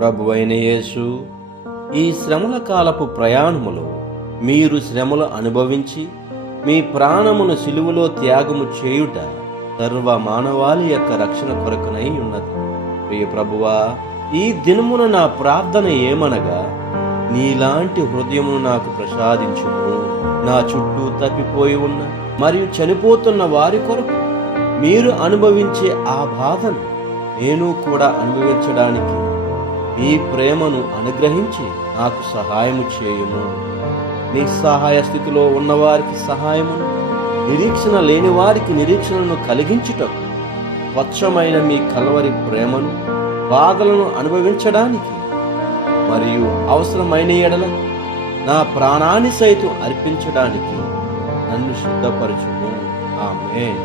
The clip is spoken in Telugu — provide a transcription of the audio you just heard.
ప్రభువైన యేసు, ఈ శ్రమల కాలపు ప్రయాణములో మీరు శ్రమలు అనుభవించి మీ ప్రాణమును సిలువలో త్యాగము చేయుట సర్వ మానవాళి యొక్క రక్షణ కొరకునై ఉన్నది. ప్రియ ప్రభువా, ఈ దినమున నా ప్రార్థన ఏమనగా, నీలాంటి హృదయమును నాకు ప్రసాదించుము. నా చుట్టూ తప్పిపోయి ఉన్న మరియు చనిపోతున్న వారి కొరకు మీరు అనుభవించే ఆ బాధను నేను కూడా అనుభవించడానికి మీ ప్రేమను అనుగ్రహించి నాకు సహాయము చేయుము. నిస్సహాయ స్థితిలో ఉన్నవారికి సహాయమును, నిరీక్షణ లేని వారికి నిరీక్షణను కలిగించుటకు స్వచ్ఛమైన మీ కల్వరి ప్రేమను, బాధలను అనుభవించడానికి మరియు అవసరమైన ఎడల నా ప్రాణాన్ని సైతం అర్పించడానికి నన్ను సిద్ధపరచుము. ఆమేన్.